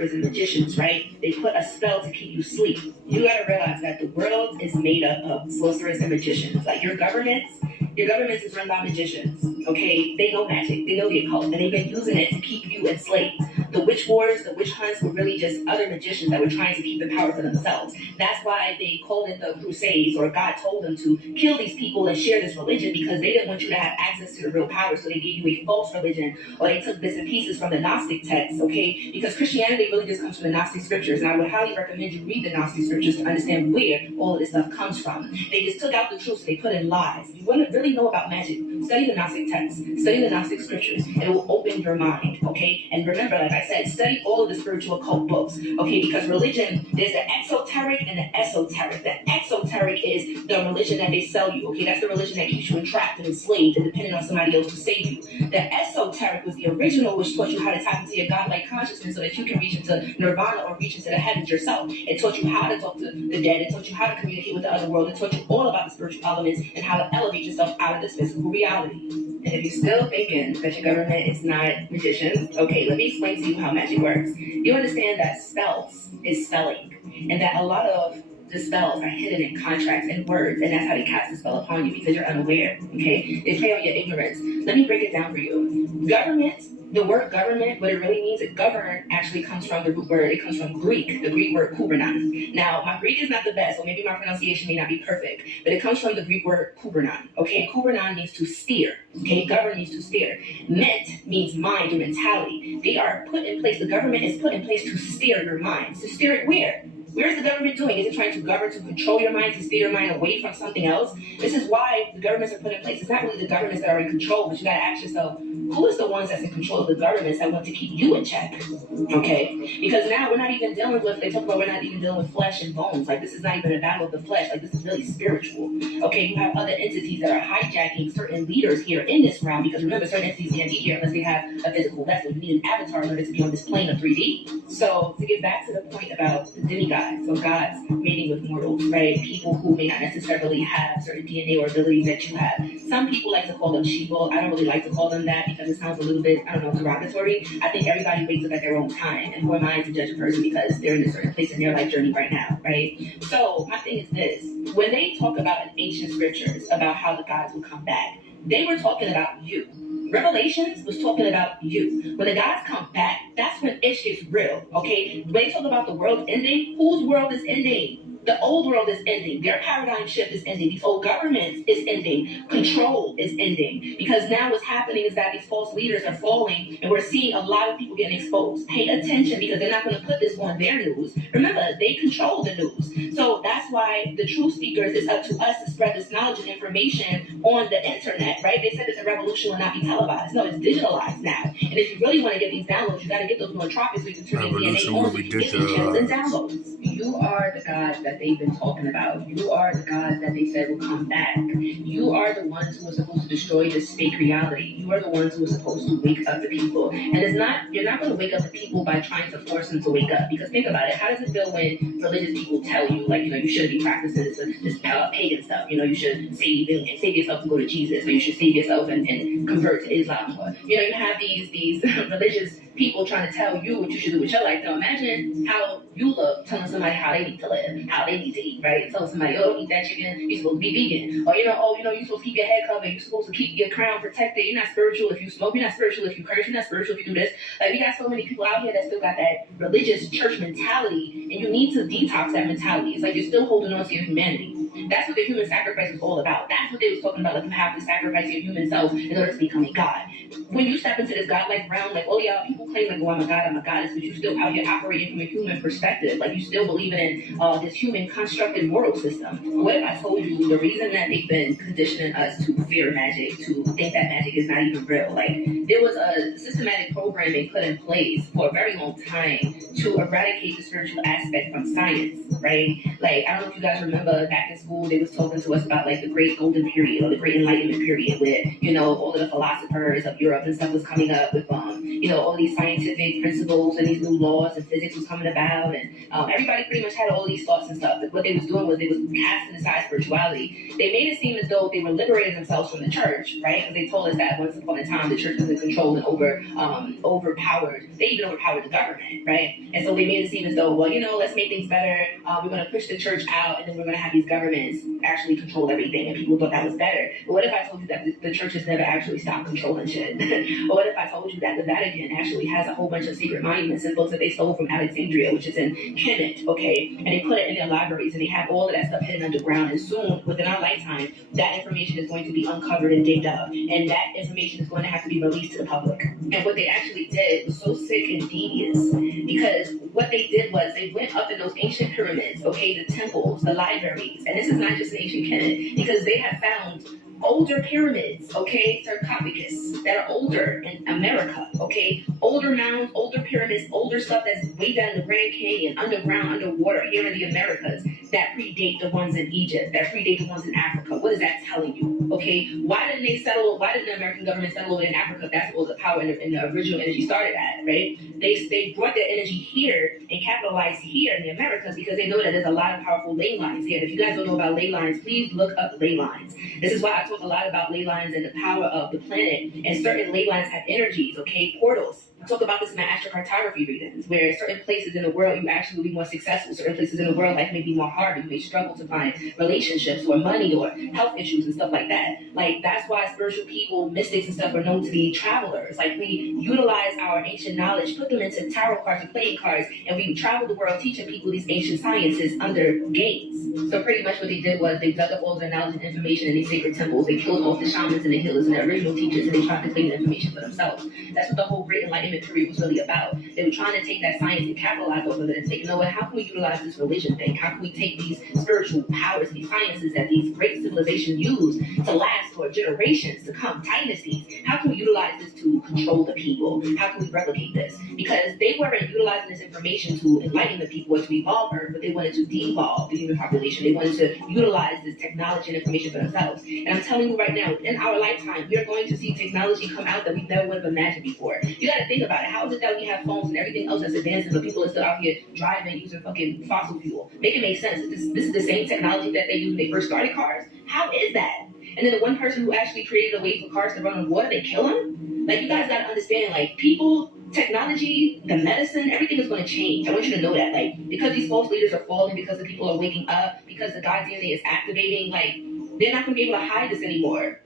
sorcerers and magicians, right? They put a spell to keep you asleep. You gotta realize that the world is made up of sorcerers and magicians. Like your governments is run by magicians, okay? They know magic, they know the occult, and they've been using it to keep you enslaved. The witch wars, the witch hunts were really just other magicians that were trying to keep the power for themselves. That's why they called it the Crusades, or God told them to kill these people and share this religion, because they didn't want you to have access to the real power, so they gave you a false religion, or they took bits and pieces from the Gnostic texts, okay? Because Christianity really just comes from the Gnostic scriptures, and I would highly recommend you read the Gnostic scriptures to understand where all of this stuff comes from. They just took out the truth, so they put in lies. You want to really know about magic, study the Gnostic texts, study the Gnostic scriptures, and it will open your mind, okay? And remember, like I said, study all of the spiritual occult books, okay? Because religion, there's the exoteric and the esoteric. The exoteric is the religion that they sell you, okay? That's the religion that keeps you entrapped and enslaved and dependent on somebody else to save you. The esoteric was the original, which taught you how to tap into your godlike consciousness so that you can reach into nirvana or reach into the heavens yourself. It taught you how to talk to the dead. It taught you how to communicate with the other world. It taught you all about the spiritual elements and how to elevate yourself out of this physical reality. And if you're still thinking that your government is not magicians, okay, let me explain to you how magic works. You understand that spells is spelling, and that a lot of the spells are hidden in contracts and words, and that's how they cast the spell upon you because you're unaware, okay? They play on your ignorance. Let me break it down for you. Government, the word government, what it really means, govern actually comes from the root word. It comes from Greek, the Greek word kubernon. Now, my Greek is not the best, so maybe my pronunciation may not be perfect, but it comes from the Greek word kubernon, okay? Kubernon means to steer, okay? Govern means to steer. Ment means mind or mentality. They are put in place, the government is put in place to steer your mind. To steer it where? Where is the government doing? Is it trying to govern, to control your mind, to steer your mind away from something else? This is why the governments are put in place. It's not really the governments that are in control, but you gotta ask yourself, who is the ones that's in control of the governments that want to keep you in check? Okay? Because now we're not even dealing with, they talk about we're not even dealing with flesh and bones. Like, this is not even a battle of the flesh. Like, this is really spiritual. Okay? You have other entities that are hijacking certain leaders here in this realm, because remember, certain entities can't be here unless they have a physical vessel. You need an avatar in order to be on this plane of 3D. So, to get back to the point about the demigods, so gods mating with mortals, right? People who may not necessarily have certain DNA or abilities that you have. Some people like to call them sheeple. I don't really like to call them that because it sounds a little bit, I don't know, derogatory. I think everybody wakes up at their own time, and who am I to judge a person because they're in a certain place in their life journey right now, right? So my thing is this: when they talk about in ancient scriptures about how the gods will come back, they were talking about you. Revelations was talking about you. When the gods come back, that's when ish gets real, okay? When they talk about the world ending, whose world is ending? The old world is ending. Their paradigm shift is ending. These old governments is ending. Control is ending. Because now what's happening is that these false leaders are falling, and we're seeing a lot of people getting exposed. Pay attention, because they're not going to put this on their news. Remember, they control the news. So that's why the truth seekers, it's up to us to spread this knowledge and information on the internet, right? They said that the revolution will not be televised. No, it's digitalized now. And if you really want to get these downloads, you got to get those nootropics so you can turn your DNA on, get these gems and downloads. You are the gods that they've been talking about. You are the gods that they said will come back. You are the ones who are supposed to destroy this fake reality. You are the ones who are supposed to wake up the people. And you're not going to wake up the people by trying to force them to wake up. Because think about it, how does it feel when religious people tell you, like, you shouldn't be practicing this pagan stuff. You should save yourself to go to Jesus, or you should save yourself and convert to Islam. Or, you have these religious people trying to tell you what you should do with your life. Now imagine how you look telling somebody how they need to live, how they need to eat, right? Telling somebody, oh, don't eat that chicken, you're supposed to be vegan. Or, you're supposed to keep your head covered, you're supposed to keep your crown protected. You're not spiritual if you smoke, you're not spiritual if you curse, you're not spiritual if you do this. Like, we got so many people out here that still got that religious church mentality, and you need to detox that mentality. It's like you're still holding on to your humanity. That's what the human sacrifice is all about. That's what they was talking about, like you have to sacrifice your human self in order to become a god. When you step into this godlike realm, like, oh yeah, people claim like, oh, I'm a god, I'm a goddess, but you still out here operating from a human perspective. Like, you still believing in this human constructed moral system. What if I told you the reason that they've been conditioning us to fear magic, to think that magic is not even real? Like, there was a systematic programming put in place for a very long time to eradicate the spiritual aspect from science, right? Like, I don't know if you guys remember back in school, they was talking to us about like the Great Golden Period or the Great Enlightenment period, where all of the philosophers of Europe and stuff was coming up with all these scientific principles and these new laws and physics was coming about, and everybody pretty much had all these thoughts and stuff. But what they was doing was they was casting aside spirituality. They made it seem as though they were liberating themselves from the church, right? Because they told us that once upon a time the church was in control and overpowered. They even overpowered the government, right? And so they made it seem as though, well, let's make things better. We're going to push the church out, and then we're going to have these governments actually control everything. And people thought that was better. But what if I told you that the church has never actually stopped controlling shit? Or what if I told you that the Vatican actually has a whole bunch of secret monuments and books that they stole from Alexandria, which is in Kemet, okay? And they put it in their libraries, and they have all of that stuff hidden underground. And soon, within our lifetime, that information is going to be uncovered and digged up, and that information is going to have to be released to the public. And what they actually did was so sick and devious, because what they did was they went up in those ancient pyramids, okay, the temples, the libraries, and this is not just in ancient Kemet, because they have found older pyramids, okay, sarcophagus, that are older in America, okay, older mounds, older pyramids, older stuff that's way down in the Grand Canyon, underground, underwater, here in the Americas, that predate the ones in Egypt, that predate the ones in Africa. What is that telling you, okay? Why didn't the American government settle over in Africa? That's where the power and the original energy started at, right? They brought their energy here and capitalized here in the Americas because they know that there's a lot of powerful ley lines here. If you guys don't know about ley lines, please look up ley lines. This is why I talk a lot about ley lines and the power of the planet, and certain ley lines have energies, okay, portals. I talk about this in my astrocartography readings, where certain places in the world you actually will be more successful. Certain places in the world life may be more harder. You may struggle to find relationships or money or health issues and stuff like that. Like, that's why spiritual people, mystics and stuff are known to be travelers. Like, we utilize our ancient knowledge, put them into tarot cards and playing cards, and we travel the world teaching people these ancient sciences under gates. So pretty much what they did was they dug up all their knowledge and information in these sacred temples. They killed off the shamans and the healers and the original teachers, and they tried to claim the information for themselves. That's what the whole Great Enlightenment period was really about. They were trying to take that science and capitalize off of it and say, how can we utilize this religion thing? How can we take these spiritual powers, these sciences that these great civilizations use to last for generations to come, dynasties? How can we utilize this to control the people? How can we replicate this? Because they weren't utilizing this information to enlighten the people or to evolve Earth, but they wanted to devolve the human population. They wanted to utilize this technology and information for themselves. And I'm telling you right now, in our lifetime, we're going to see technology come out that we never would have imagined before. You got to think about it. How is it that we have phones and everything else that's advancing, but people are still out here driving using fucking fossil fuel? Make it make sense. This is the same technology that they used when they first started cars. How is that? And then the one person who actually created a way for cars to run on water, they kill him? Like, you guys got to understand, like, people, technology, the medicine, everything is going to change. I want you to know that. Like, because these false leaders are falling, because the people are waking up, because the God DNA is activating, like, they're not going to be able to hide this anymore.